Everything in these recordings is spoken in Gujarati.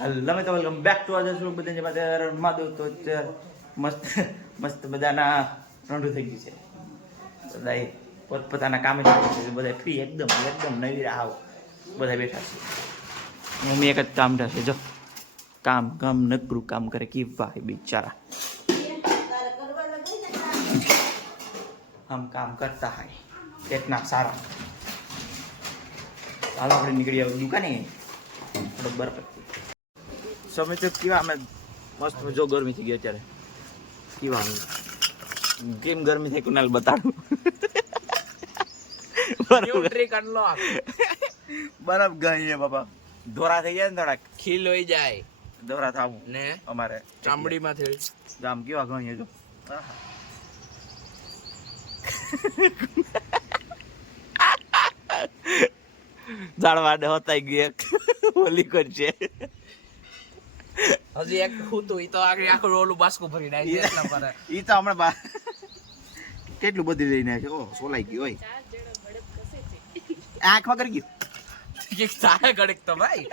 હલો મિત્રો વેલકમ બેક ટુ અધર સ્વરૂપ બધાની પાસે. રણમાં દઉં તો મસ્ત મસ્ત બધાના રંડું થઈ ગયું છે. બધા પોતપોતાના કામે છે. બધા ફ્રી એકદમ એકદમ નવી આવ. બધા બેઠા છે. મમ્મી એક જ કામ થશે જો. કામ કામ, નકરું કામ કરે, કે ભાઈ બિચારા. આમ કામ કરતા હોય. કેટલા સારા. ચાલો આપણે નીકળી આવું દુકાને. બરોબર. સમય કેવા અમે મસ્ત જો ગરમી થઈ ગઈ અત્યારે. કેવા કેમ ગરમી થઈ કુનાલ બતાડું? બરફ ગઈ બાપા. ધોરા થઈ જાય ને થોડાક ખીલ હોય જાય. ધોરા થાવ. ને? અમારે. ચામડીમાંથી ગામ કેવા ગઈ જો. જાળવાડે હોતાઈ ગયું એક. હોલી કરશે હજી એક હતું ઈ તો આગળ આખું ઓલું બાસ્કું ભરી નાખી એટલા પર ઈ તો હમણાં બા કેટલું બધું લઈને છે ઓ સોલાઈ ગયું હોય આંખમાં કરી ગયું? કે તારે ઘડીક તો ભાઈ.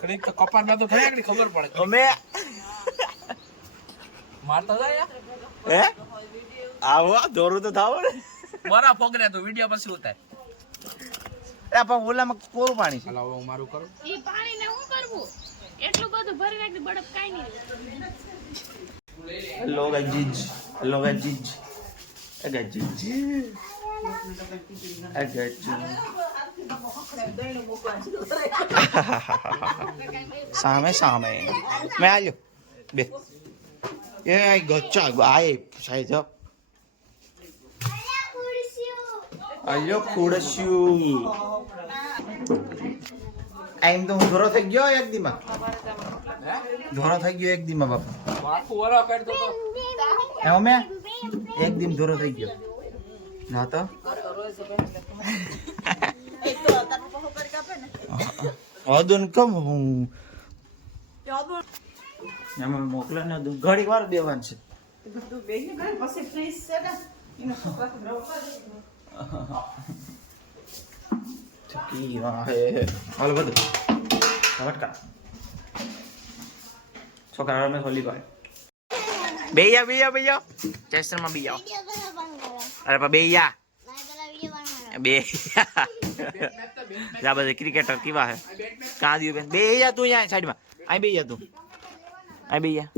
ઘડીક તો કપાર ના તો ઘણી આગળ ખબર પડે. અમે મારતો હતા હે? આવો દોરું તો થાવ ને. બરા ફોગરે તો વિડિયો પછી ઉતાર. એ પણ ઓલામાં કોરું પાણી છે? હાલો હું મારું કરું? એ પાણીને હું કરવું? બધું ભરી નાખ્યું બળપ કાઈ નહીં હેલો ગાજીજ હેલો ગાજીજ ગાજીજ સામે સામે. મેં આવ્યો બે. એ ગચ્ચા આય સાઈ જો આયો ખુડસ્યું આમ તો હું ઘરો થઈ ગયો એક દીમાં. ધોરો થઈ ગયો એક દીમાં બાપા આખું વરા કરતો તો. એમાં મેં એક દિન ધોરો થઈ ગયો. ના તો અદન કમ હું. એમાં મોકલે ને દુ- ઘડી વાર દેવાનું છે. હાલો બધું. ફટકા છોકરા રમે હોલી કરે બેયા બેયા બેયા. ચેસ્ટરમાં બેયા. અરે પા બેયા. બે. જા બધે ક્રિકેટર કેવા હે? કાં દિયો બેન. બે જા તું અહીંયા સાઈડમાં. આઈ બે જા તું. આઈ બે જા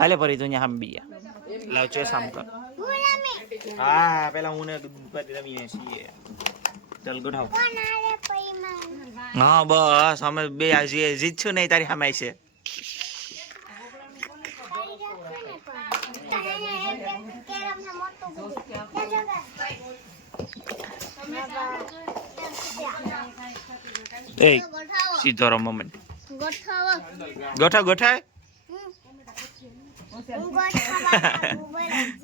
હાલે પરી તું અહીંયા સામે બેયા. લાવ ચેસ આમ કર. હા, પેલા હું ને રમીએ છીએ. ચલ ગોઠાવ. હા, બસ. અમે બે આ જીત જીતશું નહીં તારી સામે છે. એ સીધો રમો મને ગોઠા ગોઠાય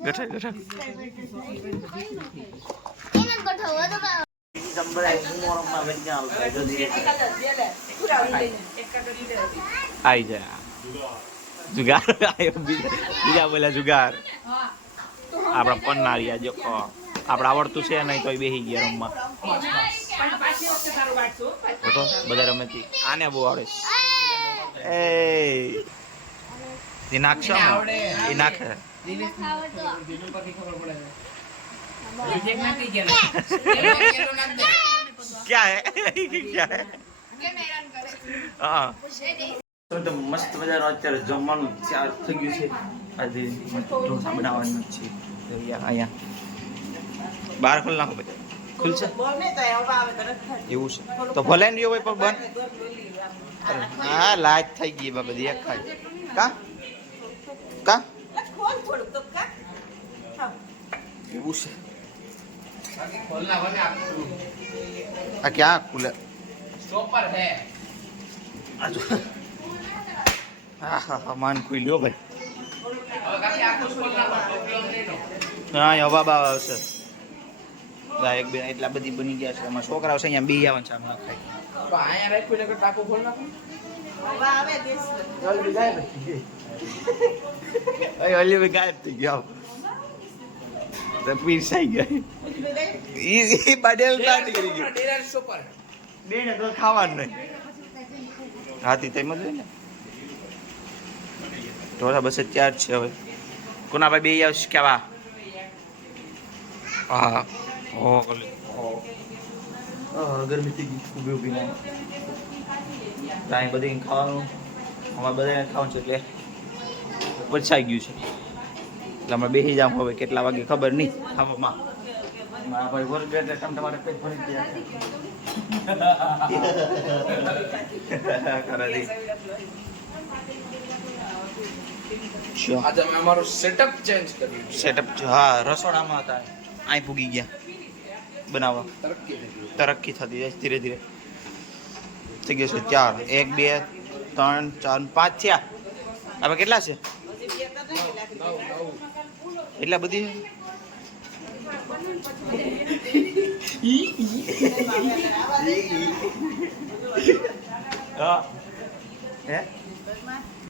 તો આઈ જા જુગાર? બીજા બીજા બોલ્યા જુગાર. આપણા પન્નારિયા જો આપણે આવડતું છે નહીં તોય બેસી ગયા રમવા. તો બધા રમે. આને બહુ આવડે એ એ નાખશો? એ નાખે? ક્યાં હે? ક્યાં હે? હા. તો તો મસ્ત મજાનું અત્યારે જમવાનું ચાર થઈ ગયું છે. આજે ઢોસા બનાવવાનું જ છે અહીંયા બહાર ખોલ નાખો બધા. ખુલશે એવું છે. તો ભલે ને હોય પણ બંધ હા લાજ થઈ ગઈ બા એક કા? કા? એવું છે. આ ક્યાં ખુલે? ચોપર હે. આ જો. હા હા હા માન ભાઈ પ્રોબ્લેમ નહીં નો હા હવા આવશે એક બે એટલા બધી બની ગયા છે. એમાં છોકરાઓ છે અહીંયા બી આવવાનું છે આમ ના અહીંયા રાખ્યું ને ખોલ નાખું? જલ્દી જાય ને અય ઓલી બી ગાયબ થઈ ગયો. તો પીરસાઈ ગયા. ઈ ઈ બડેલ ગયો. ને તો ખાવાનું નહીં. હાથી તેમ જ ને. ઢોસા બસ ત્યાર જ છે હવે. કોના ભાઈ બે આવશે કેવા હા ઓ ગરમી થઈ ગઈ ઊભી ઊભી નહીં ત્યાં બધી ખાવાનું? અમારે બધાને ખાવાનું છે એટલે પછાઈ ગયું છે. એટલે અમે બેસી જાવ હવે કેટલા વાગે ખબર નહીં ખાવામાં. મારા ભાઈ વર્ગ એટલે તમે તમારે પેટ ભરી ગયા ખરાથી શું? આજે અમે અમારું સેટઅપ ચેન્જ કર્યું છે. સેટઅપ હા રસોડામાં હતા. અહીં પૂગી ગયા. બનાવવા. તરક્કી થઈ ગઈ. તરક્કી થતી જાય છે ધીરે ધીરે. થઈ ગયું છે. ચાર. એક બે ત્રણ ચાર ને પાંચ થયા. હવે કેટલા છે? નવ, નવ. એટલા બધી હા. હે? 对吗